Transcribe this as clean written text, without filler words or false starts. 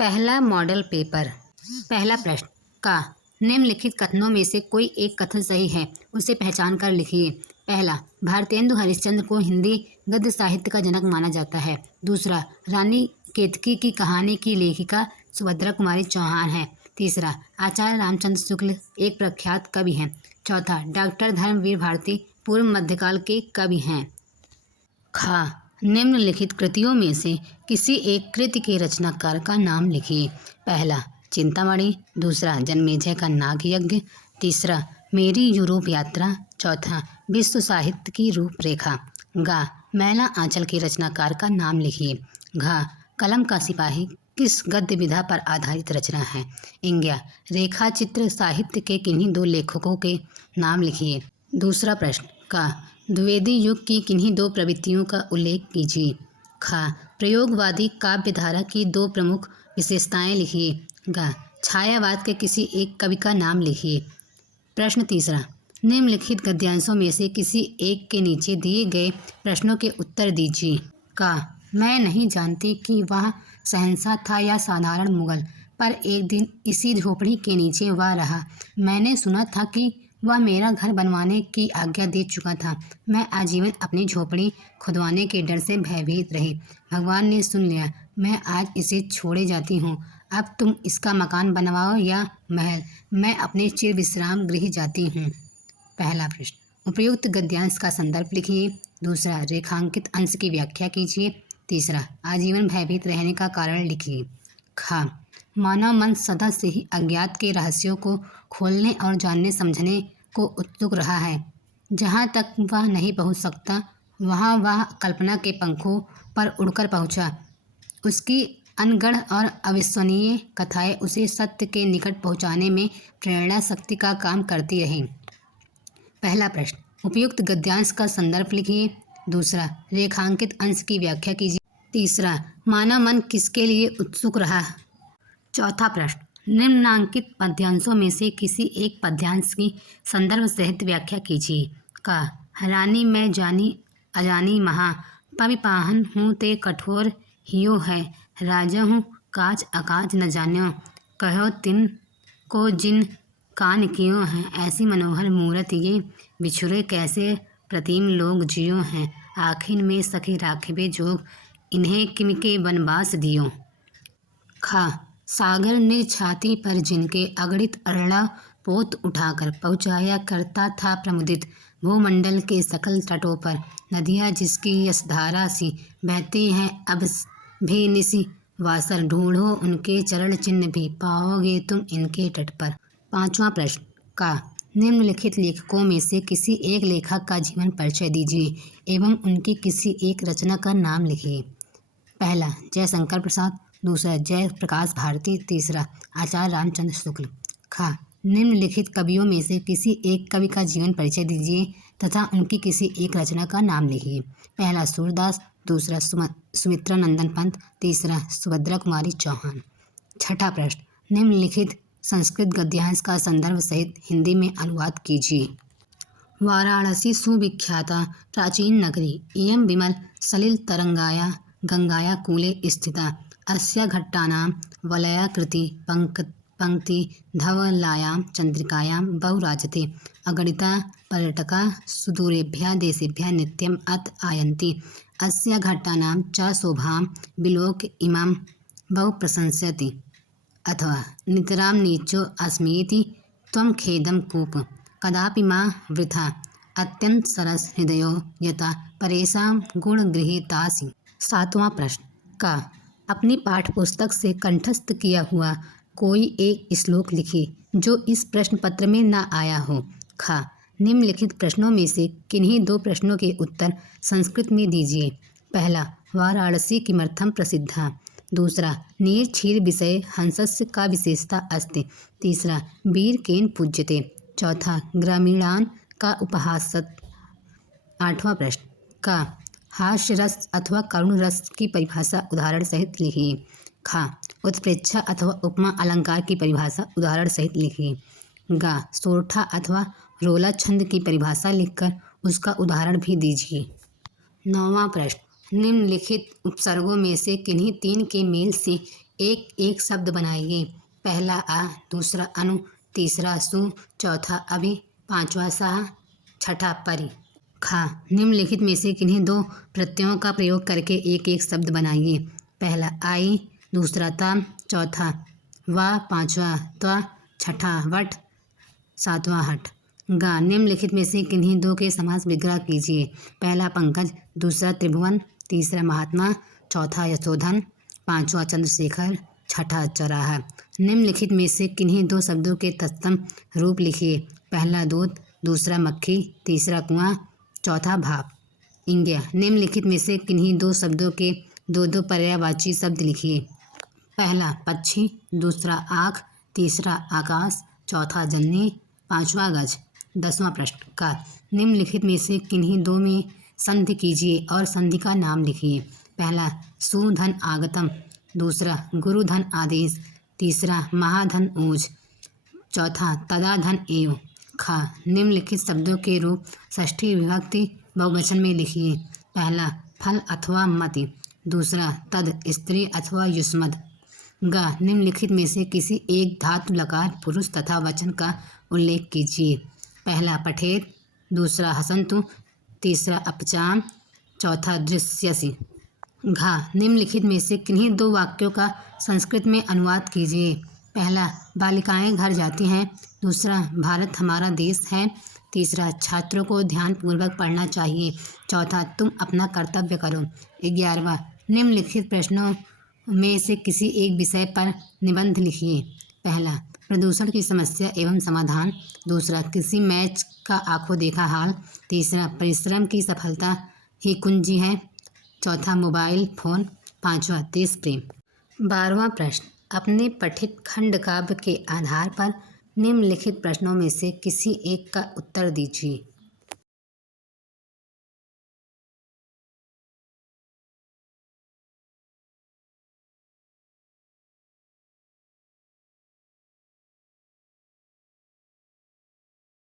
पहला model paper. पहला प्रश्न का निम्नलिखित कथनों में से कोई एक कथन सही है, उसे पहचान कर लिखिए। पहला, भारतेंदु हरिश्चंद्र को हिंदी गद्य साहित्य का जनक माना जाता है। दूसरा, रानी केतकी की कहानी की लेखिका सुभद्रा कुमारी चौहान है। तीसरा, आचार्य रामचंद्र शुक्ल एक प्रख्यात कवि हैं। चौथा, डॉक्टर धर्मवीर भारती पूर्व मध्यकाल के कवि हैं। खा, निम्नलिखित कृतियों में से किसी एक कृति के रचनाकार का नाम लिखिए। पहला, चिंतामणि। दूसरा, जन्मेजय का नाग यज्ञ। तीसरा, मेरी यूरोप यात्रा। चौथा, विश्व साहित्य की रूपरेखा। गा, मैला आंचल के रचनाकार का नाम लिखिए। घा, कलम का सिपाही किस गद्य विधा पर आधारित रचना है। इंग्या, रेखा चित्र साहित्य के किन्हीं दो लेखकों के नाम लिखिए। दूसरा प्रश्न का द्विवेदी युग की किन्हीं दो प्रवृत्तियों का उल्लेख कीजिए। खा, प्रयोगवादी काव्यधारा की दो प्रमुख विशेषताएं लिखिए। गा, छायावाद के किसी एक कवि का नाम लिखिए। प्रश्न तीसरा, निम्नलिखित गद्यांशों में से किसी एक के नीचे दिए गए प्रश्नों के उत्तर दीजिए। का, मैं नहीं जानती कि वह शहंशाह था या साधारण मुगल, पर एक दिन इसी झोपड़ी के नीचे वह रहा। मैंने सुना था कि वह मेरा घर बनवाने की आज्ञा दे चुका था। मैं आजीवन अपनी झोपड़ी खुदवाने के डर से भयभीत रही। भगवान ने सुन लिया। मैं आज इसे छोड़े जाती हूँ। अब तुम इसका मकान बनवाओ या महल, मैं अपने चिर विश्राम गृह जाती हूँ। पहला प्रश्न, उपयुक्त गद्यांश का संदर्भ लिखिए। दूसरा, रेखांकित अंश की व्याख्या कीजिए। तीसरा, आजीवन भयभीत रहने का कारण लिखिए। खा, मानव मन सदा से ही अज्ञात के रहस्यों को खोलने और जानने समझने को उत्सुक रहा है। जहाँ तक वह नहीं पहुँच सकता, वहाँ वह कल्पना के पंखों पर उड़कर पहुँचा। उसकी अनगढ़ और अविश्वसनीय कथाएं उसे सत्य के निकट पहुँचाने में प्रेरणा शक्ति का काम करती रहीं। पहला प्रश्न, उपयुक्त गद्यांश का संदर्भ लिखिए। दूसरा, रेखांकित अंश की व्याख्या कीजिए। तीसरा, मानव मन किसके लिए उत्सुक रहा। चौथा प्रश्न, निम्नांकित पद्यांशों में से किसी एक पद्यांश की संदर्भ सहित व्याख्या कीजिए। का, रानी मैं जानी अजानी महा, पविपाहन हूँ ते कठोर हियो है, राजा हूँ काज अकाज न जान्यो, कहो तिन को जिन कान कियो हैं, ऐसी मनोहर मूरत ये, बिछुरे कैसे प्रतिम लोग जियो हैं, आखिर में सखी राखिबे जोग, इन्हें किमके वनवास दियो। खा, सागर ने छाती पर जिनके अगणित अरला पोत उठाकर पहुँचाया करता था प्रमुदित, भूमंडल के सकल तटों पर नदियाँ जिसकी यशधारा सी बहती हैं अब भी निसी वासर, ढूंढो उनके चरण चिन्ह भी पाओगे तुम इनके तट पर। पांचवा प्रश्न का निम्नलिखित लेखकों में से किसी एक लेखक का जीवन परिचय दीजिए एवं उनकी किसी एक रचना का नाम लिखिए। पहला, जयशंकर प्रसाद। दूसरा, जय प्रकाश भारती। तीसरा, आचार्य रामचंद्र शुक्ल। खा, निम्नलिखित कवियों में से किसी एक कवि का जीवन परिचय दीजिए तथा उनकी किसी एक रचना का नाम लिखिए। पहला, सूरदास। दूसरा, सुमित्रा नंदन पंत। तीसरा, सुभद्रा कुमारी चौहान। छठा प्रश्न, निम्नलिखित संस्कृत गद्यांश का संदर्भ सहित हिंदी में अनुवाद कीजिए। वाराणसी सुविख्याता प्राचीन नगरी, इयं विमल सलिल तरंगाया गंगाया कूले स्थिता, अस्या घट्टानां वलयाकृति पंक्ति धवलायां चंद्रिकायां बहुराजते, अगणिता पर्यटका सुदूरेभ्यः देशेभ्यः नित्यम् अत्र आयन्ति, अस्या घट्टानां च शोभां विलोक इमां बहु प्रशंसयति। अथवा, नितरां नीचो अस्मीति त्वं खेदं कूप, कदापि मा वृथा, अत्यंत सरस हृदयो यथा परेषां गुणगृहीतासि। सातवां प्रश्न का अपनी पाठ्य पुस्तक से कंठस्थ किया हुआ कोई एक श्लोक लिखिए जो इस प्रश्न पत्र में न आया हो। खा, निम्नलिखित प्रश्नों में से किन्हीं दो प्रश्नों के उत्तर संस्कृत में दीजिए। पहला, वाराणसी किमर्थं प्रसिद्धा। दूसरा, नीर क्षीर विषय हंसस्य का विशेषता अस्ति। तीसरा, वीर केन पूज्यते। चौथा, ग्रामीणान का उपहासत। आठवां प्रश्न का हास्य रस अथवा करुण रस की परिभाषा उदाहरण सहित लिखिए। खा, उत्प्रेक्षा अथवा उपमा अलंकार की परिभाषा उदाहरण सहित लिखिए। गा, सोरठा अथवा रोला छंद की परिभाषा लिखकर उसका उदाहरण भी दीजिए। नौवां प्रश्न, निम्नलिखित उपसर्गों में से किन्हीं तीन के मेल से एक एक शब्द बनाइए। पहला आ, दूसरा अनु, तीसरा सु, चौथा अभि, पांचवा साह, छठा परि। खा, निम्नलिखित में से किन्हीं दो प्रत्ययों का प्रयोग करके एक एक शब्द बनाइए। पहला आई, दूसरा ता, चौथा वा, पांचवा त्वा, छठा वट, सातवां हट। गा, निम्नलिखित में से किन्हीं दो के समास विग्रह कीजिए। पहला पंकज, दूसरा त्रिभुवन, तीसरा महात्मा, चौथा यशोधन, पांचवा चंद्रशेखर, छठा चौराहा। निम्नलिखित में से किन्हीं दो शब्दों के तत्सम रूप लिखिए। पहला दूध, दूसरा मक्खी, तीसरा कुआं, चौथा भाप। इंग्या, निम्नलिखित में से किन्हीं दो शब्दों के दो दो पर्यायवाची शब्द लिखिए। पहला पक्षी, दूसरा आँख, तीसरा आकाश, चौथा जननी, पांचवा गज। 10वां प्रश्न का निम्नलिखित में से किन्हीं दो में संधि कीजिए और संधि का नाम लिखिए। पहला सुधन आगतम, दूसरा गुरुधन आदेश, तीसरा महाधन ऊज, चौथा तदाधन एव। खा, निम्नलिखित शब्दों के रूप षष्ठी विभक्ति बहुवचन में लिखिए। पहला फल अथवा मति, दूसरा तद स्त्री अथवा युष्मद। गा, निम्नलिखित में से किसी एक धातु लकार पुरुष तथा वचन का उल्लेख कीजिए। पहला पठेत, दूसरा हसंतु, तीसरा अपचाम, चौथा दृश्यसि। घा, निम्नलिखित में से किन्हीं दो वाक्यों का संस्कृत में अनुवाद कीजिए। पहला बालिकाएं घर जाती हैं, दूसरा भारत हमारा देश है, तीसरा छात्रों को ध्यानपूर्वक पढ़ना चाहिए, चौथा तुम अपना कर्तव्य करो। 11वां, निम्नलिखित प्रश्नों में से किसी एक विषय पर निबंध लिखिए। पहला प्रदूषण की समस्या एवं समाधान, दूसरा किसी मैच का आंखों देखा हाल, तीसरा परिश्रम की सफलता ही कुंजी है, चौथा मोबाइल फोन, पांचवा देश प्रेम। 12वां प्रश्न, अपने पठित खंड काव्य के आधार पर निम्नलिखित प्रश्नों में से किसी एक का उत्तर दीजिए।